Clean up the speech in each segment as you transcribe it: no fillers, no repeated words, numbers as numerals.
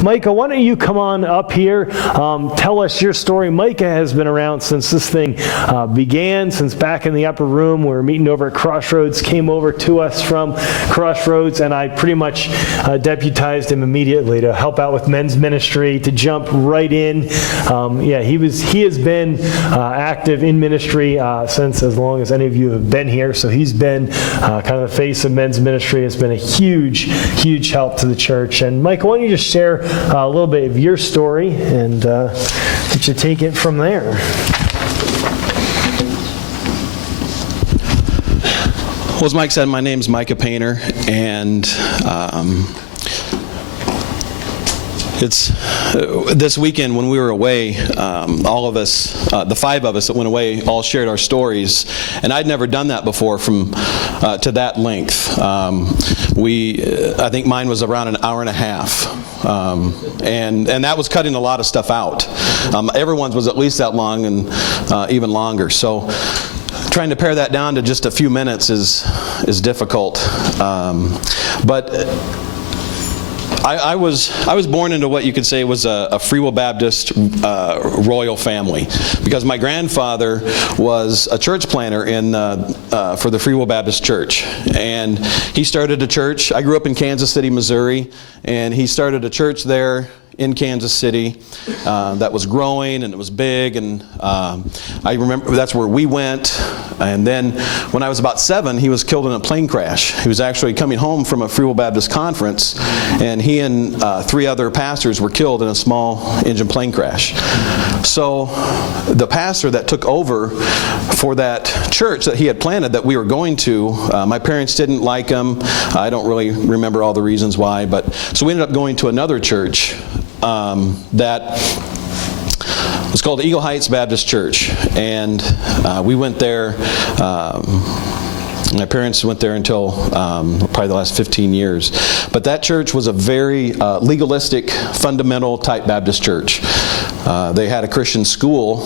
Micah, why don't you come on up here, tell us your story. Micah has been around since this thing began, since back in the upper room. We were meeting over at Crossroads, came over to us from Crossroads, and I pretty much deputized him immediately to help out with men's ministry, to jump right in. He has been active in ministry since as long as any of you have been here, so he's been kind of the face of men's ministry. It's been a huge help to the church. And Micah, why don't you just share a little bit of your story and let you take it from there. Well, as Mike said, my name's Micah Painter, and it's this weekend when we were away, all of us, the five of us that went away, all shared our stories, and I'd never done that before to that length. I think mine was around an hour and a half. And that was cutting a lot of stuff out. Everyone's was at least that long and even longer. So trying to pare that down to just a few minutes is difficult. But I was born into what you could say was a Free Will Baptist royal family, because my grandfather was a church planter for the Free Will Baptist Church, and he started a church. I grew up in Kansas City, Missouri, and he started a church there in Kansas City that was growing, and it was big, and I remember that's where we went. And then when I was about 7, he was killed in a plane crash. He was actually coming home from a Free Will Baptist conference, and he and 3 other pastors were killed in a small engine plane crash. So the pastor that took over for that church that he had planted that we were going to, my parents didn't like him. I don't really remember all the reasons why, but so we ended up going to another church that was called Eagle Heights Baptist Church, and we went there. My parents went there until probably the last 15 years. But that church was a very legalistic, fundamental type Baptist church. They had a Christian school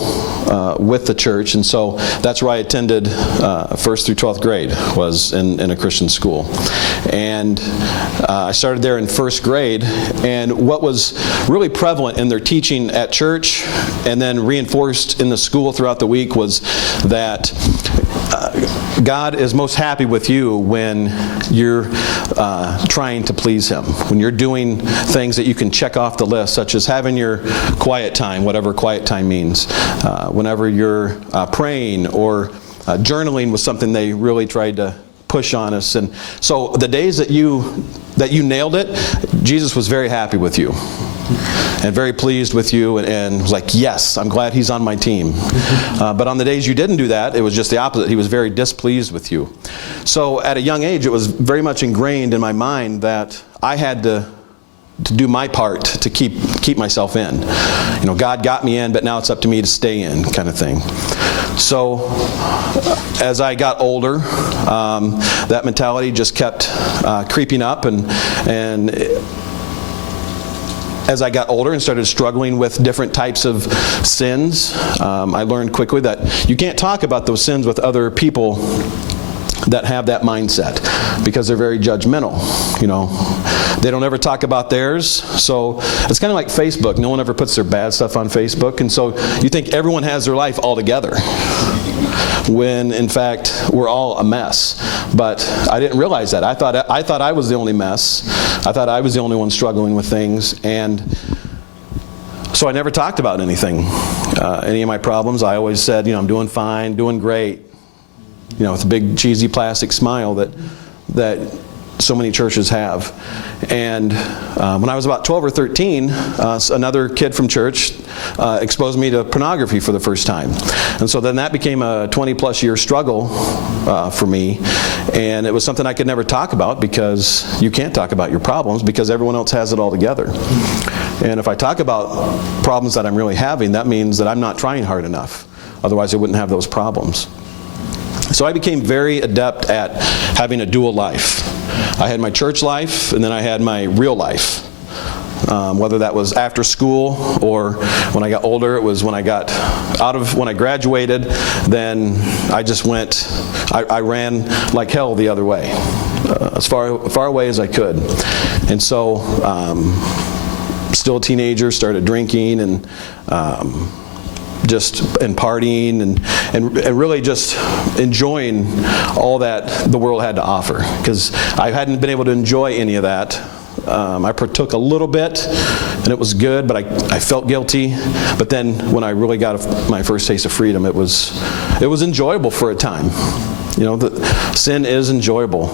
with the church, and so that's where I attended 1st through 12th grade, was in a Christian school. And I started there in 1st grade, and what was really prevalent in their teaching at church and then reinforced in the school throughout the week was that God is most happy with you when you're trying to please Him, when you're doing things that you can check off the list, such as having your quiet time, whatever quiet time means, whenever you're praying, or journaling was something they really tried to push on us. And so the days that you nailed it, Jesus was very happy with you and very pleased with you, and was like, yes, I'm glad he's on my team. But on the days you didn't do that, it was just the opposite. He was very displeased with you. So at a young age, it was very much ingrained in my mind that I had to do my part to keep myself in. You know, God got me in, but now it's up to me to stay in, kind of thing. So as I got older, that mentality just kept creeping up, and as I got older and started struggling with different types of sins, I learned quickly that you can't talk about those sins with other people that have that mindset, because they're very judgmental. You know, they don't ever talk about theirs. So it's kind of like Facebook. No one ever puts their bad stuff on Facebook, and so you think everyone has their life all together, when in fact we're all a mess. But I didn't realize that. I thought I was the only mess. I thought I was the only one struggling with things, and so I never talked about anything, any of my problems. I always said, I'm doing fine, doing great, with a big cheesy plastic smile that so many churches have. And when I was about 12 or 13, another kid from church exposed me to pornography for the first time. And so then that became a 20-plus year struggle for me. And it was something I could never talk about, because you can't talk about your problems because everyone else has it all together. And if I talk about problems that I'm really having, that means that I'm not trying hard enough. Otherwise, I wouldn't have those problems. So I became very adept at having a dual life. I had my church life, and then I had my real life. Whether that was after school or when I got older, it was when I graduated, then I just went, I ran like hell the other way, as far away as I could. And so still a teenager, started drinking and partying and really just enjoying all that the world had to offer, because I hadn't been able to enjoy any of that. I partook a little bit, and it was good, but I felt guilty. But then when I really got my first taste of freedom, it was enjoyable for a time. You know, sin is enjoyable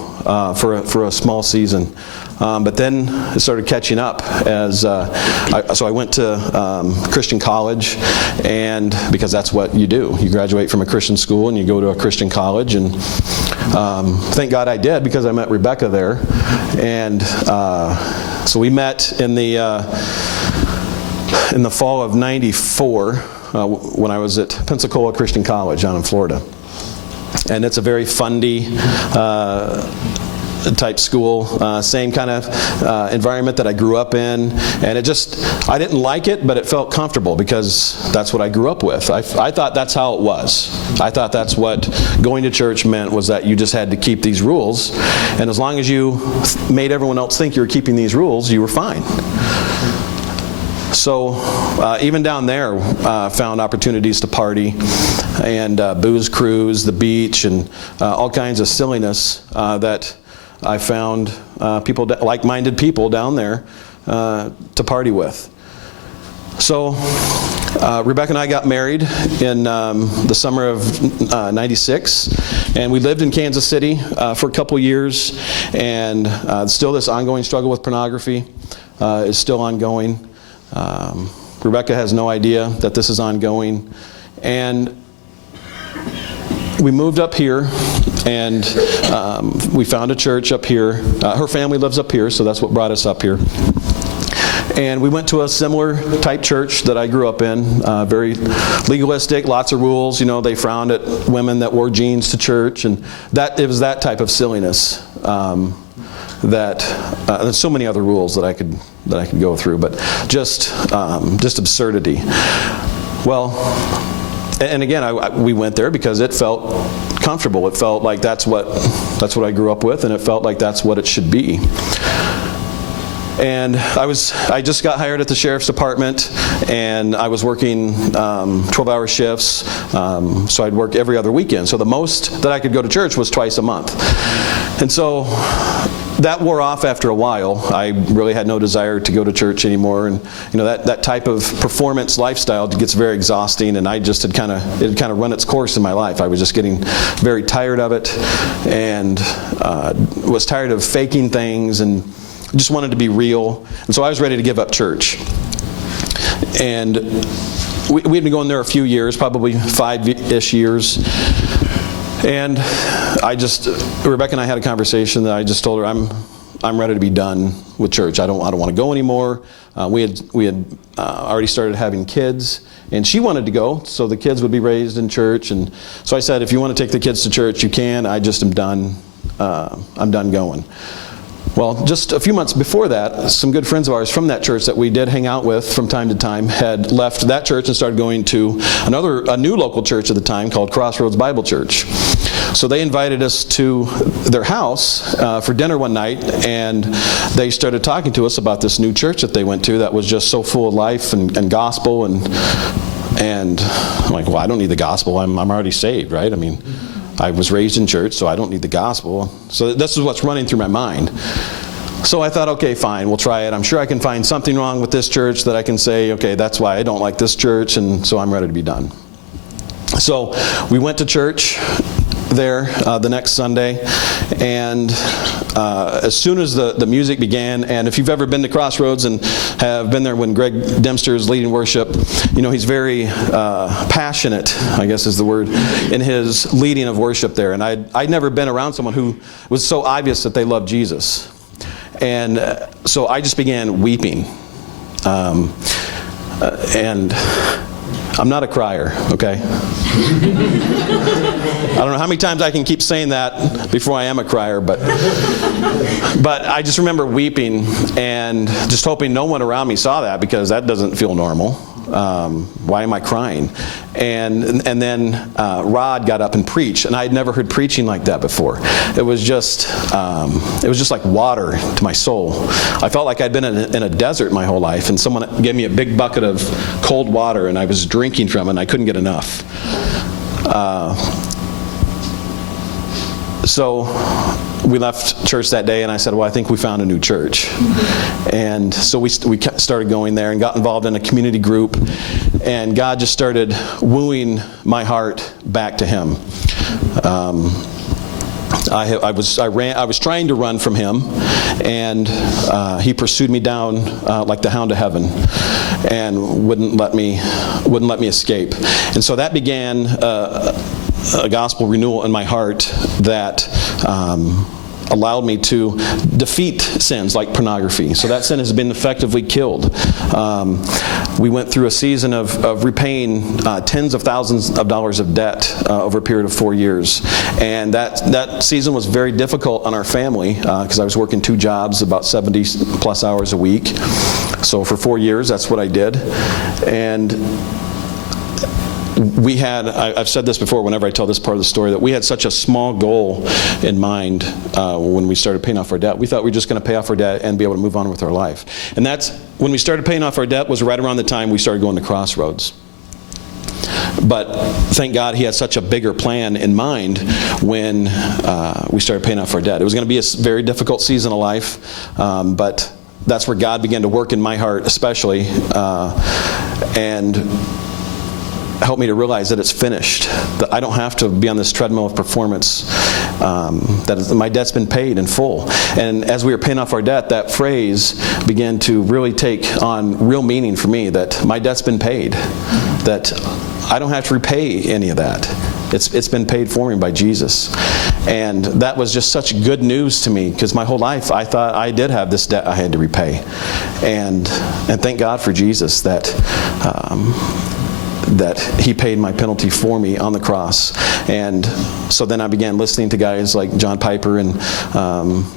for a small season. But then it started catching up so I went to Christian college, and because that's what you do. You graduate from a Christian school and you go to a Christian college, and thank God I did, because I met Rebecca there. And so we met in the fall of '94 when I was at Pensacola Christian College down in Florida. And it's a very fundy type school, same kind of environment that I grew up in, and I didn't like it, but it felt comfortable because that's what I grew up with. I thought that's how it was. I thought that's what going to church meant, was that you just had to keep these rules, and as long as you made everyone else think you were keeping these rules, you were fine. So even down there, found opportunities to party and booze cruise, the beach, and all kinds of silliness that I found like-minded people down there to party with. So Rebecca and I got married in the summer of '96, and we lived in Kansas City for a couple years, and still this ongoing struggle with pornography is still ongoing. Rebecca has no idea that this is ongoing, and we moved up here, and we found a church up here. Her family lives up here, so that's what brought us up here. And we went to a similar type church that I grew up in, very legalistic, lots of rules. You know, they frowned at women that wore jeans to church, and it was that type of silliness. There's so many other rules that I could go through, but just absurdity. Well, and again, we went there because it felt comfortable. It felt like that's what I grew up with, and it felt like that's what it should be. And I just got hired at the sheriff's department, and I was working 12-hour shifts, so I'd work every other weekend. So the most that I could go to church was twice a month. And so that wore off after a while. I really had no desire to go to church anymore, and that type of performance lifestyle gets very exhausting, and it had kind of run its course in my life. I was just getting very tired of it, and was tired of faking things, and just wanted to be real. And so I was ready to give up church. And we'd been going there a few years, probably 5-ish years. And Rebecca and I had a conversation that I just told her, I'm ready to be done with church. I don't want to go anymore. We had already started having kids, and she wanted to go, so the kids would be raised in church. And so I said, if you want to take the kids to church, you can. I just am done. I'm done going. Well, just a few months before that, some good friends of ours from that church that we did hang out with from time to time had left that church and started going to a new local church at the time called Crossroads Bible Church. So they invited us to their house for dinner one night, and they started talking to us about this new church that they went to that was just so full of life and gospel, and I'm like, well, I don't need the gospel. I'm already saved, right? I mean, I was raised in church, so I don't need the gospel. So this is what's running through my mind. So I thought, okay, fine, we'll try it. I'm sure I can find something wrong with this church that I can say, okay, that's why I don't like this church, and so I'm ready to be done. So we went to church there the next Sunday, and as soon as the music began, and if you've ever been to Crossroads and have been there when Greg Dempster is leading worship, he's very passionate, I guess is the word, in his leading of worship there. And I'd never been around someone who was so obvious that they loved Jesus. And so I just began weeping. And I'm not a crier, okay? I don't know how many times I can keep saying that before I am a crier, but I just remember weeping and just hoping no one around me saw that, because that doesn't feel normal. Why am I crying? And then Rod got up and preached, and I had never heard preaching like that before. It was just like water to my soul. I felt like I'd been in a desert my whole life, and someone gave me a big bucket of cold water, and I was drinking from it, and I couldn't get enough. So we left church that day, and I said, well, I think we found a new church. And so we started going there and got involved in a community group, and God just started wooing my heart back to Him. I was trying to run from Him, and He pursued me down like the hound to heaven, and wouldn't let me escape. And so that began a gospel renewal in my heart that allowed me to defeat sins like pornography. So that sin has been effectively killed. We went through a season of repaying tens of thousands of dollars of debt over a period of 4 years. And that season was very difficult on our family because I was working 2 jobs, about 70 plus hours a week. So for 4 years, that's what I did. And we had, I've said this before whenever I tell this part of the story, that we had such a small goal in mind when we started paying off our debt. We thought we were just going to pay off our debt and be able to move on with our life. And that's, when we started paying off our debt, was right around the time we started going to Crossroads. But thank God He had such a bigger plan in mind when we started paying off our debt. It was going to be a very difficult season of life, but that's where God began to work in my heart especially, and help me to realize that it's finished, that I don't have to be on this treadmill of performance, that my debt's been paid in full. And as we were paying off our debt, that phrase began to really take on real meaning for me, that my debt's been paid, that I don't have to repay any of that. It's been paid for me by Jesus. And that was just such good news to me, because my whole life I thought I did have this debt I had to repay. And thank God for Jesus that He paid my penalty for me on the cross. And so then I began listening to guys like John Piper and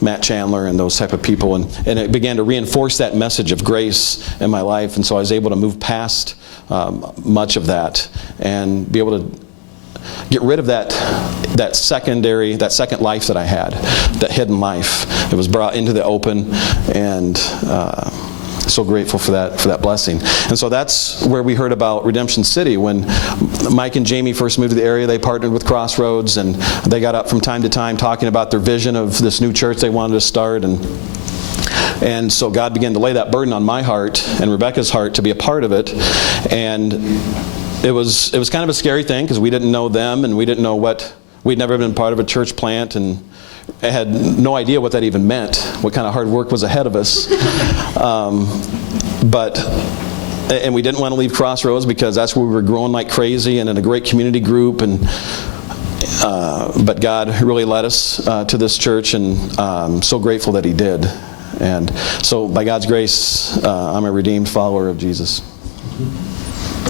Matt Chandler and those type of people, and it began to reinforce that message of grace in my life. And so I was able to move past much of that and be able to get rid of that second life that I had, that hidden life. It was brought into the open, and so grateful for that blessing. And so that's where we heard about Redemption City. When Mike and Jamie first moved to the area, they partnered with Crossroads, and they got up from time to time talking about their vision of this new church they wanted to start. And so God began to lay that burden on my heart and Rebecca's heart to be a part of it. And it was kind of a scary thing, because we didn't know them, and we didn't know we'd never been part of a church plant, and I had no idea what that even meant, what kind of hard work was ahead of us. And we didn't want to leave Crossroads, because that's where we were growing like crazy and in a great community group. But God really led us to this church, and I'm so grateful that He did. And so by God's grace, I'm a redeemed follower of Jesus.